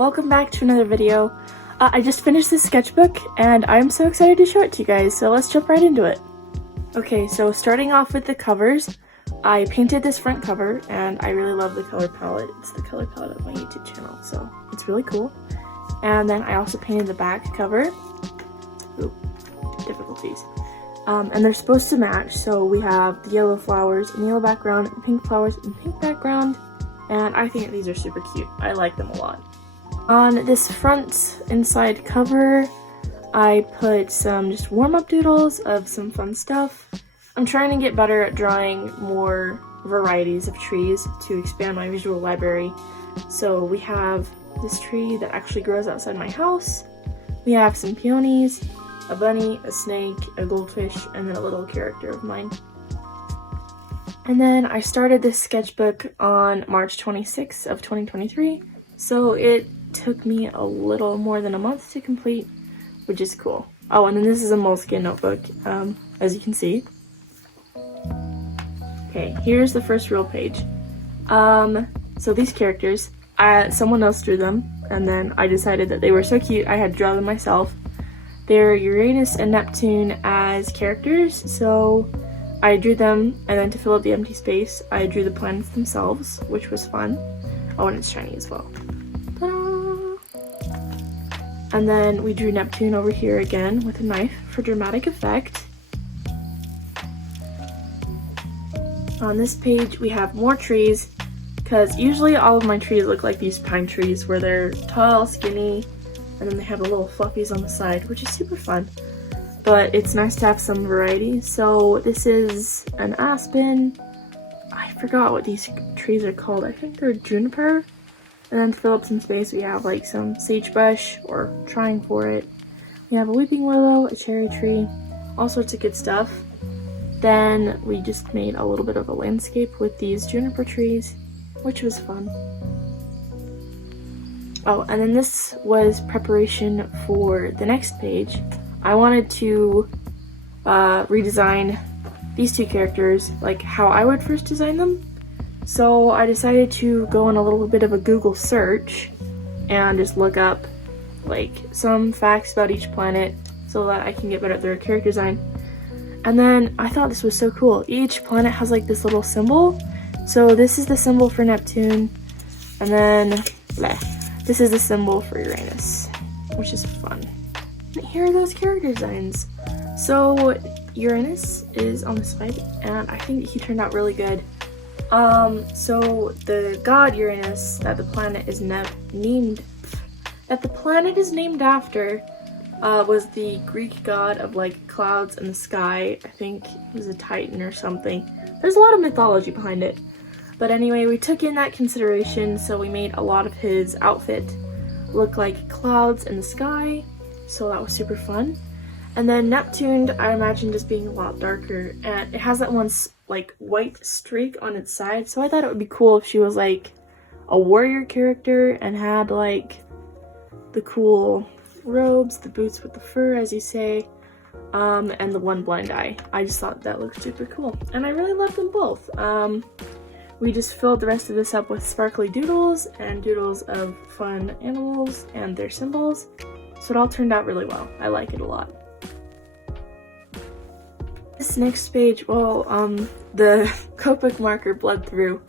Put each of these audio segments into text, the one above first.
welcome back to another video. I just finished this sketchbook and I'm so excited to show it to you guys, so let's jump right into it. Okay, so starting off with the covers, I painted this front cover and I really love the color palette. It's the color palette of my YouTube channel, so it's really cool. And then I also painted the back cover. Ooh, difficulties. And they're supposed to match, so we have the yellow flowers in yellow background, and pink flowers in pink background, and I think these are super cute. I like them a lot. On this front inside cover, I put some just warm-up doodles of some fun stuff. I'm trying to get better at drawing more varieties of trees to expand my visual library. So we have this tree that actually grows outside my house. We have some peonies, a bunny, a snake, a goldfish, and then a little character of mine. And then I started this sketchbook on March 26th of 2023, so it took me a little more than a month to complete, which is cool. Oh, and then this is a moleskin notebook, as you can see. Okay, here's the first real page. So these characters, someone else drew them, and then I decided that they were so cute I had to draw them myself. They're Uranus and Neptune as characters, so I drew them, and then to fill up the empty space, I drew the planets themselves, which was fun. Oh, and it's shiny as well. Ta-da! And then we drew Neptune over here again with a knife for dramatic effect. On this page, we have more trees, because usually all of my trees look like these pine trees where they're tall, skinny, and then they have the little fluffies on the side, which is super fun. But it's nice to have some variety. So this is an aspen. I forgot what these trees are called. I think they're juniper. And then to fill up some space, we have like some sagebrush, or trying for it. We have a weeping willow, a cherry tree, all sorts of good stuff. Then we just made a little bit of a landscape with these juniper trees, which was fun. Oh, and then this was preparation for the next page. I wanted to redesign these two characters like how I would first design them. So I decided to go on a little bit of a Google search and just look up like some facts about each planet so that I can get better at their character design. And then I thought this was so cool. Each planet has like this little symbol. So this is the symbol for Neptune, and then this is the symbol for Uranus, which is fun. And here are those character designs. So Uranus is on the side, and I think he turned out really good. So the god Uranus that the planet is named after was the Greek god of like clouds and the sky. I think he was a Titan or something. There's a lot of mythology behind it. But anyway, we took in that consideration, so we made a lot of his outfit look like clouds in the sky. So that was super fun. And then Neptune, I imagine just being a lot darker, and it has that one like white streak on its side, so I thought it would be cool if she was like a warrior character and had like the cool robes, the boots with the fur, as you say, and the one blind eye. I just thought that looked super cool, and I really loved them both. We just filled the rest of this up with sparkly doodles and doodles of fun animals and their symbols. So it all turned out really well. I like it a lot. This next page, well, the Copic marker bled through.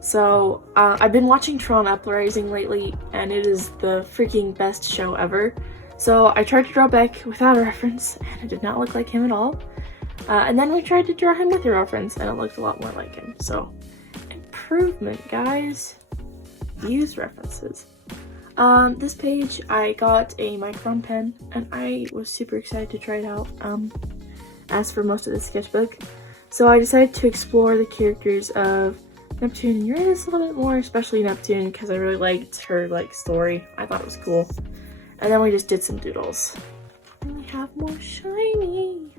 So I've been watching Tron Uprising lately, and it is the freaking best show ever. So I tried to draw Beck without a reference, and it did not look like him at all. And then we tried to draw him with a reference, and it looked a lot more like him. So improvement, guys. Use references. This page, I got a micron pen, and I was super excited to try it out, as for most of the sketchbook. So I decided to explore the characters of Neptune and Uranus a little bit more, especially Neptune, because I really liked her like story. I thought it was cool. And then we just did some doodles. And we have more shiny.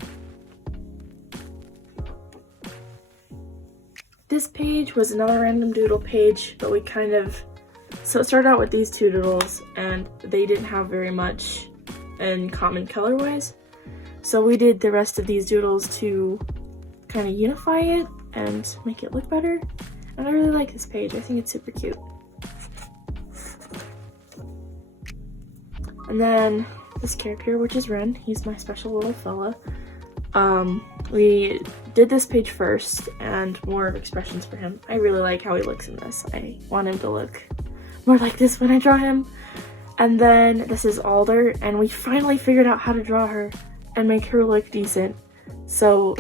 This page was another random doodle page, but we kind of, so it started out with these two doodles, and they didn't have very much in common color-wise. So we did the rest of these doodles to kind of unify it and make it look better. And I really like this page. I think it's super cute. And then this character, which is Ren, he's my special little fella. We did this page first and more expressions for him. I really like how he looks in this. I want him to look more like this when I draw him. And then this is Alder, and we finally figured out how to draw her and make her look decent. So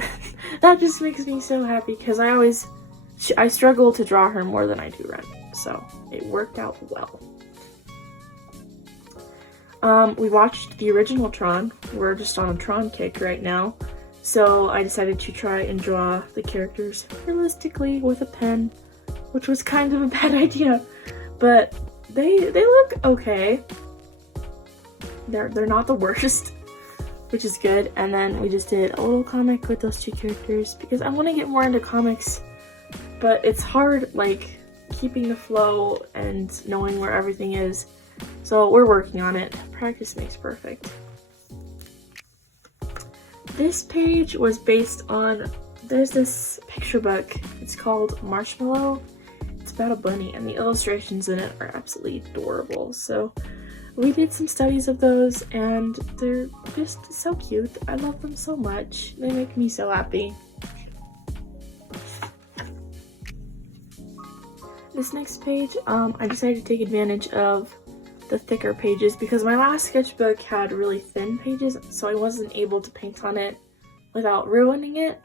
that just makes me so happy because I struggle to draw her more than I do Ren. So it worked out well. We watched the original Tron. We're just on a Tron kick right now. So I decided to try and draw the characters realistically with a pen, which was kind of a bad idea, but they look okay. They're not the worst, which is good. And then we just did a little comic with those two characters because I want to get more into comics, but it's hard, like, keeping the flow and knowing where everything is. So we're working on it. Practice makes perfect. This page was based on, there's this picture book. It's called Marshmallow. It's about a bunny, and the illustrations in it are absolutely adorable. So we did some studies of those, and they're just so cute. I love them so much. They make me so happy. This next page, I decided to take advantage of the thicker pages because my last sketchbook had really thin pages, so I wasn't able to paint on it without ruining it.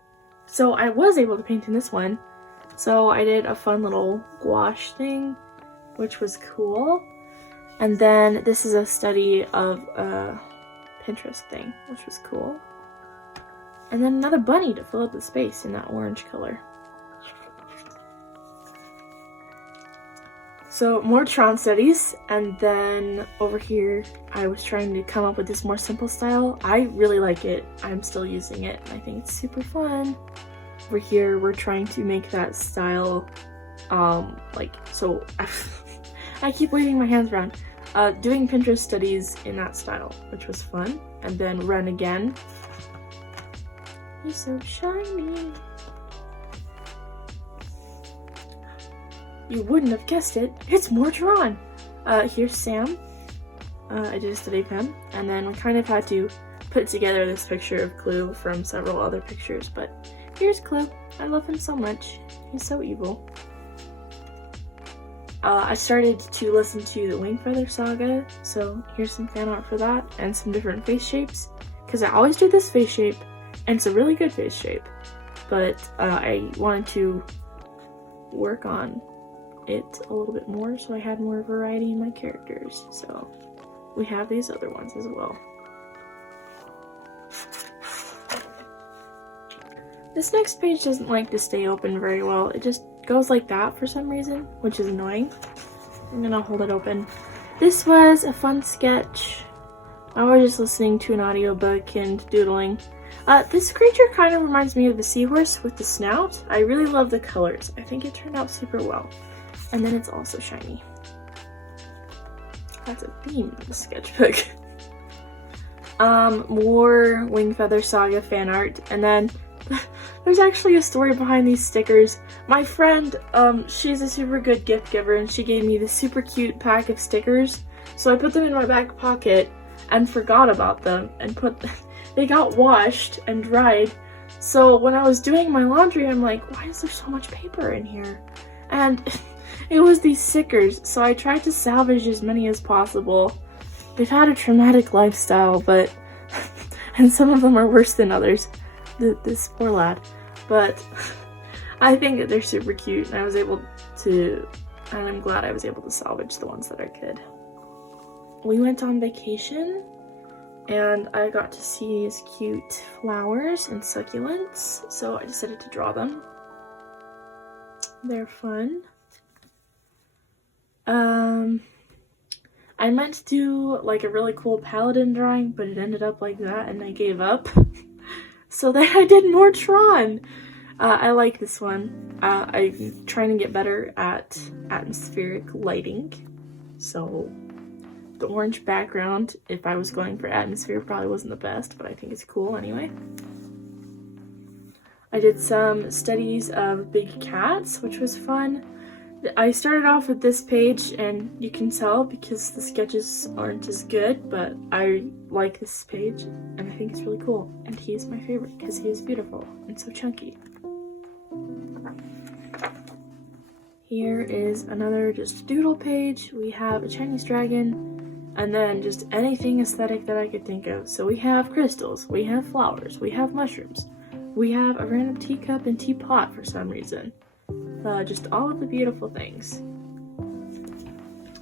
So I was able to paint in this one. So I did a fun little gouache thing, which was cool. And then this is a study of a Pinterest thing, which was cool. And then another bunny to fill up the space in that orange color. So more Tron studies, and then over here I was trying to come up with this more simple style. I really like it. I'm still using it. I think it's super fun. Over here we're trying to make that style, so I keep waving my hands around. Doing Pinterest studies in that style, which was fun. And then Ren again. He's so shiny. You wouldn't have guessed it, it's more Tron! Here's Sam. I did a study of him, and then we kind of had to put together this picture of Clue from several other pictures, but here's Clue. I love him so much. He's so evil. I started to listen to the Wingfeather Saga, so here's some fan art for that, and some different face shapes, because I always do this face shape, and it's a really good face shape, but I wanted to work on it a little bit more so I had more variety in my characters. So we have these other ones as well. This next page doesn't like to stay open very well. It just goes like that for some reason, which is annoying. I'm gonna hold it open. This was a fun sketch. I was just listening to an audiobook and doodling. This creature kind of reminds me of the seahorse with the snout. I really love the colors. I think it turned out super well. And then it's also shiny. That's a theme of the sketchbook. More Wingfeather Saga fan art, and then there's actually a story behind these stickers. My friend, she's a super good gift giver, and she gave me this super cute pack of stickers. So I put them in my back pocket and forgot about them, and they got washed and dried. So when I was doing my laundry, I'm like, why is there so much paper in here? And it was these stickers, so I tried to salvage as many as possible. They've had a traumatic lifestyle, but and some of them are worse than others. This poor lad. But I think that they're super cute, and I'm glad I was able to salvage the ones that I could. We went on vacation, and I got to see these cute flowers and succulents, so I decided to draw them. They're fun. I meant to do like a really cool paladin drawing, but it ended up like that and I gave up. So then I did more Tron. I like this one. I'm trying to get better at atmospheric lighting. So the orange background, if I was going for atmosphere, probably wasn't the best, but I think it's cool anyway. I did some studies of big cats, which was fun. I started off with this page, and you can tell because the sketches aren't as good, but I like this page, and I think it's really cool. And he is my favorite because he is beautiful and so chunky. Here is another just doodle page. We have a Chinese dragon, and then just anything aesthetic that I could think of. So we have crystals, we have flowers, we have mushrooms, we have a random teacup and teapot for some reason. Just all of the beautiful things.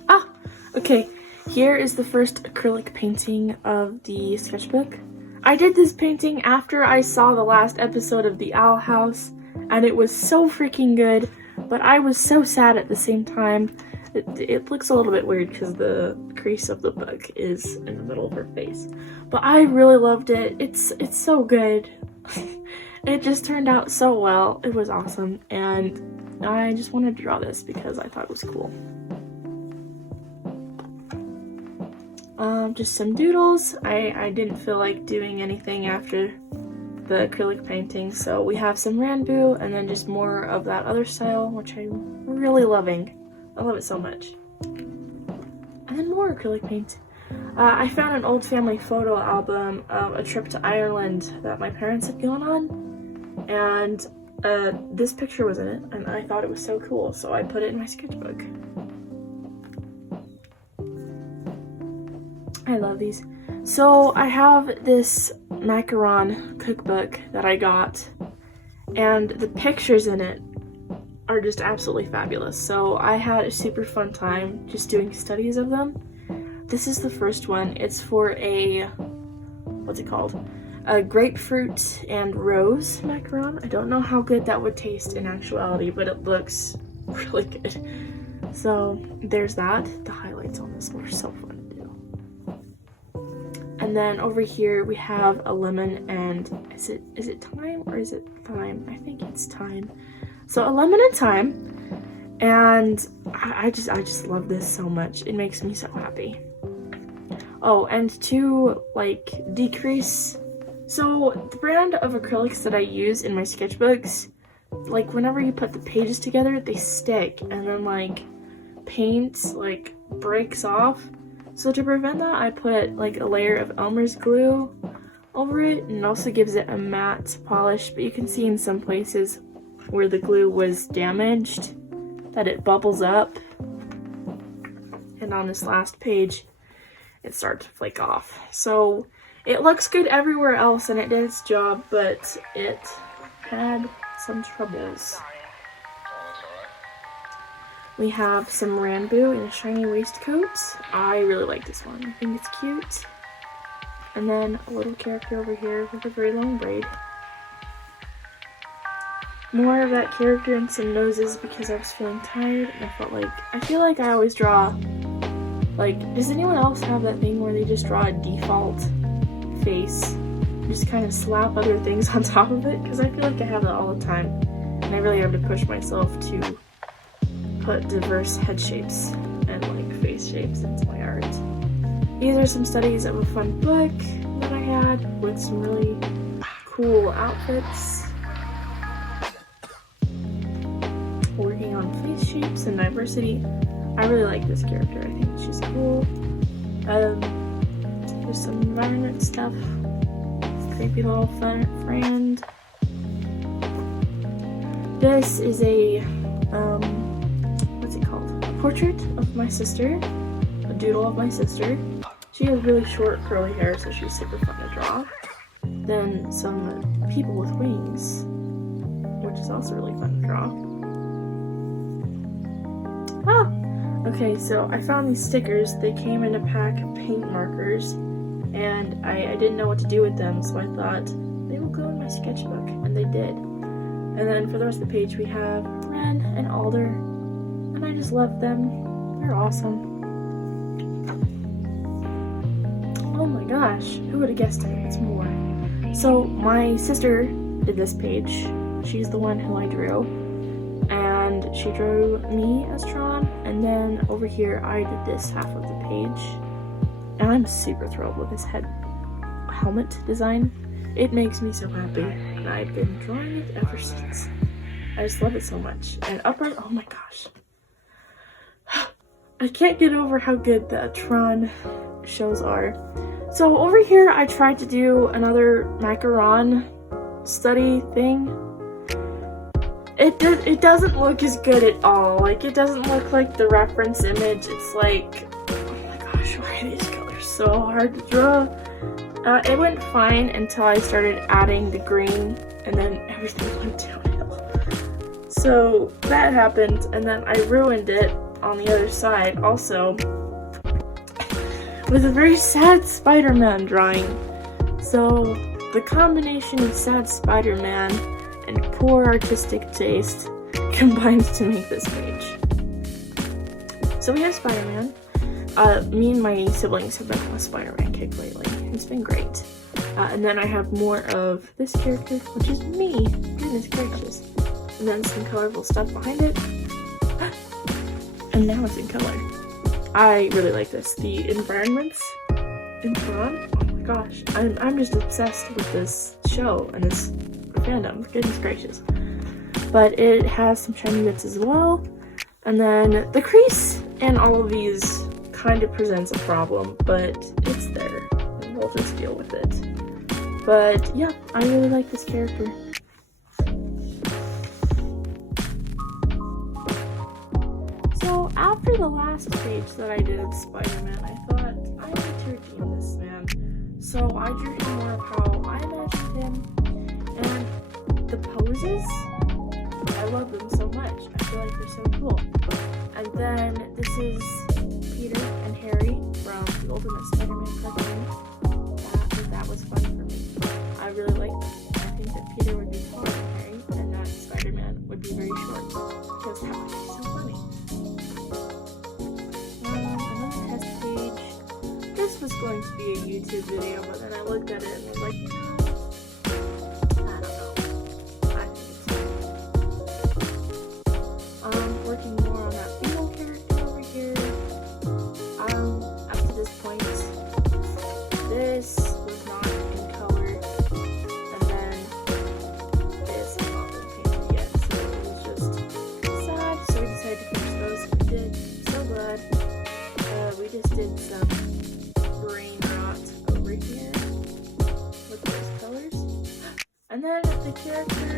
Ah! Okay, here is the first acrylic painting of the sketchbook. I did this painting after I saw the last episode of The Owl House, and it was so freaking good. But I was so sad at the same time. It looks a little bit weird because the crease of the book is in the middle of her face. But I really loved it. It's so good. It just turned out so well. It was awesome. And I just wanted to draw this because I thought it was cool. Just some doodles. I didn't feel like doing anything after the acrylic painting, so we have some Ranbu and then just more of that other style, which I'm really loving. I love it so much. And then more acrylic paint. I found an old family photo album of a trip to Ireland that my parents had gone on, and this picture was in it, and I thought it was so cool, so I put it in my sketchbook. I love these. So I have this macaron cookbook that I got, and the pictures in it are just absolutely fabulous. So I had a super fun time just doing studies of them. This is the first one. It's for a, what's it called? A grapefruit and rose macaron. I don't know how good that would taste in actuality, but it looks really good. So there's that. The highlights on this were so fun. And then over here we have a lemon and is it thyme or is it thyme? I think it's thyme. So a lemon and thyme, and I just love this so much. It makes me so happy. Oh, and to like decrease, so the brand of acrylics that I use in my sketchbooks, like whenever you put the pages together, they stick, and then like paint like breaks off. So to prevent that, I put like a layer of Elmer's glue over it, and it also gives it a matte polish, but you can see in some places where the glue was damaged that it bubbles up, and on this last page it started to flake off. So it looks good everywhere else and it did its job, but it had some troubles. We have some Ranbu in a shiny waistcoat. I really like this one. I think it's cute. And then a little character over here with a very long braid. More of that character and some noses because I was feeling tired and I feel like I always draw, like, does anyone else have that thing where they just draw a default face? Just kind of slap other things on top of it? Because I feel like I have that all the time. And I really have to push myself to put diverse head shapes and like face shapes into my art. These are some studies of a fun book that I had with some really cool outfits. Working on face shapes and diversity. I really like this character. I think she's cool. There's some environment stuff. Creepy little friend. This is a portrait of my sister, a doodle of my sister. She has really short curly hair, so she's super fun to draw. Then some people with wings, which is also really fun to draw. Okay, so I found these stickers. They came in a pack of paint markers, and I didn't know what to do with them, so I thought they will go in my sketchbook, and they did. And then for the rest of the page, we have Ren and Alder, and I just love them. They're awesome. Oh my gosh, who would have guessed it? It's more. So my sister did this page. She's the one who I drew. And she drew me as Tron, and then over here I did this half of the page. And I'm super thrilled with this helmet design. It makes me so happy, and I've been drawing it ever since. I just love it so much. And upright, oh my gosh. I can't get over how good the Tron shows are. So over here I tried to do another macaron study thing. It doesn't look as good at all. Like, it doesn't look like the reference image. It's like, oh my gosh, why are these colors so hard to draw? It went fine until I started adding the green, and then everything went downhill. So that happened, and then I ruined it on the other side also with a very sad Spider-Man drawing. So the combination of sad Spider-Man and poor artistic taste combined to make this page. So we have Spider-Man. Me and my siblings have been on a Spider-Man kick lately. It's been great. And then I have more of this character, which is me. Goodness gracious. And then some colorful stuff behind it. And now it's in color. I really like this. The environments in Tron, oh my gosh. I'm just obsessed with this show and this fandom. Goodness gracious. But it has some shiny bits as well. And then the crease in all of these kind of presents a problem, but it's there. And we'll just deal with it. But yeah, I really like this character. So after the last page that I did of Spider-Man, I thought I need to redeem this man. So I drew in more of how I imagined him, and the poses, I love them so much. I feel like they're so cool. And then this is Peter and Harry from the Ultimate Spider-Man cartoon. That was fun for me. I really like them. I think that Peter would be taller than Harry, and that Spider-Man would be very short, because that would be so funny. Another test page. This was going to be a YouTube video, but then I looked at it and was like, no, I don't know. I think it's fine. Working more on that Beetle character over here. Up to this point, this was not in color, and then this has not been painted yet, so it was just sad, so we decided to finish those. We did, so glad. We just did some brain rot over here with those colors. And then the character,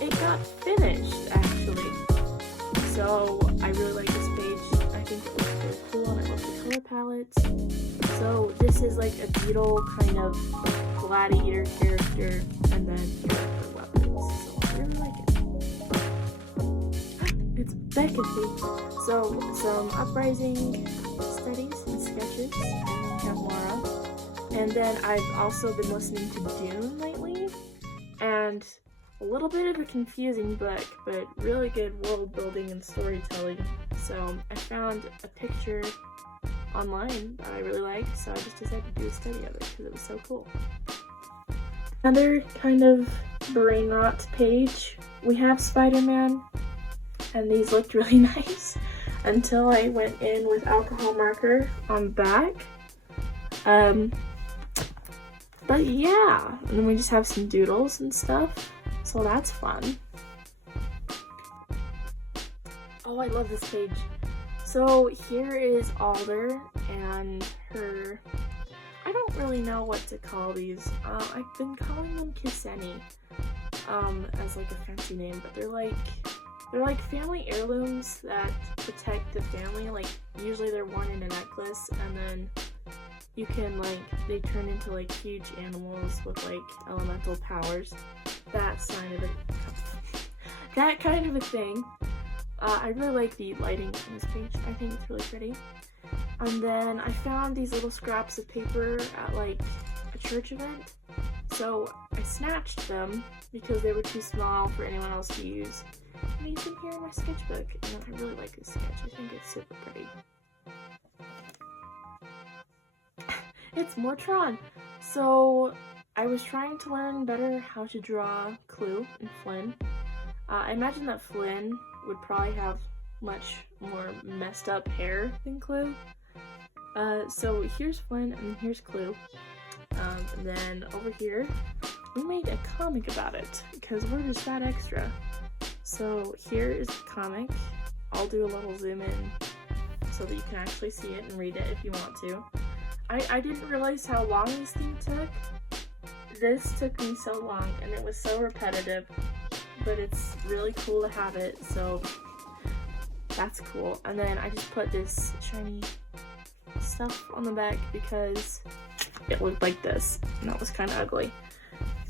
it got finished actually. So I really like this page. I think it looks really cool, and I love the color palettes. So this is like a beetle kind of gladiator character, and then here are the weapons. So I really like it. It's Beckathy. So some Uprising studies and sketches, and then we have Laura. And then I've also been listening to Dune lately, and a little bit of a confusing book, but really good world building and storytelling. So I found a picture online that I really liked, so I just decided to do a study of it because it was so cool. Another kind of brain rot page. We have Spider-Man, and these looked really nice until I went in with alcohol marker on back. But yeah, and then we just have some doodles and stuff, so that's fun. Oh, I love this page. So here is Alder and her, I don't really know what to call these. I've been calling them Kiseni as like a fancy name, but they're like family heirlooms that protect the family. Like usually they're worn in a necklace, and then you can they turn into like huge animals with like elemental powers. That kind of a thing. I really like the lighting on this page. I think it's really pretty. And then I found these little scraps of paper at like a church event. So I snatched them because they were too small for anyone else to use. And these in here in my sketchbook. And I really like this sketch. I think it's super pretty. It's more Tron. So I was trying to learn better how to draw Clue and Flynn. I imagine that Flynn would probably have much more messed up hair than Clue. So here's Flynn and here's Clue. And then over here, we made a comic about it because we're just that extra. So here is the comic. I'll do a little zoom in so that you can actually see it and read it if you want to. I didn't realize how long this thing took. This took me so long and it was so repetitive, but it's really cool to have it, so that's cool. And then I just put this shiny stuff on the back because it looked like this, and that was kind of ugly.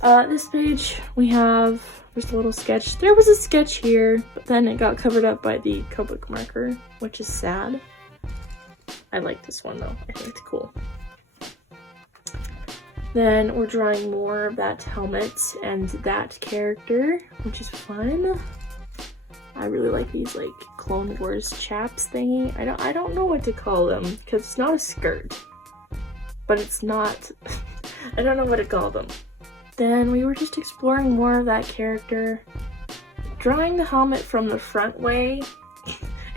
This page we have just a little sketch. There was a sketch here, but then it got covered up by the Copic marker, which is sad. I like this one though, I think it's cool. Then we're drawing more of that helmet and that character, which is fun. I really like these like Clone Wars chaps thingy. I don't know what to call them because it's not a skirt, but it's not. I don't know what to call them. Then we were just exploring more of that character. Drawing the helmet from the front way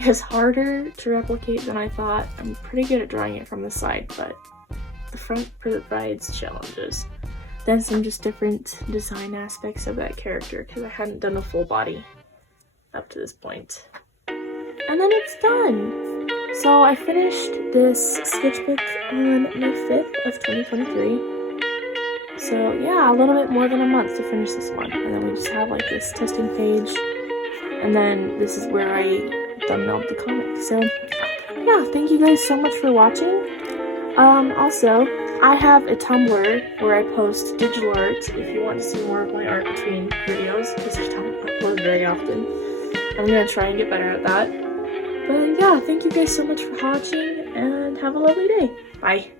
is harder to replicate than I thought. I'm pretty good at drawing it from the side, but the front provides challenges. Then some just different design aspects of that character because I hadn't done a full body up to this point. And then it's done! So I finished this sketchbook on May 5th of 2023. So yeah, a little bit more than a month to finish this one. And then we just have like this testing page. And then this is where I thumbnailed the comic. So yeah, thank you guys so much for watching. Also, I have a Tumblr where I post digital art if you want to see more of my art between videos, because I don't upload very often. I'm gonna try and get better at that. But yeah, thank you guys so much for watching, and have a lovely day. Bye.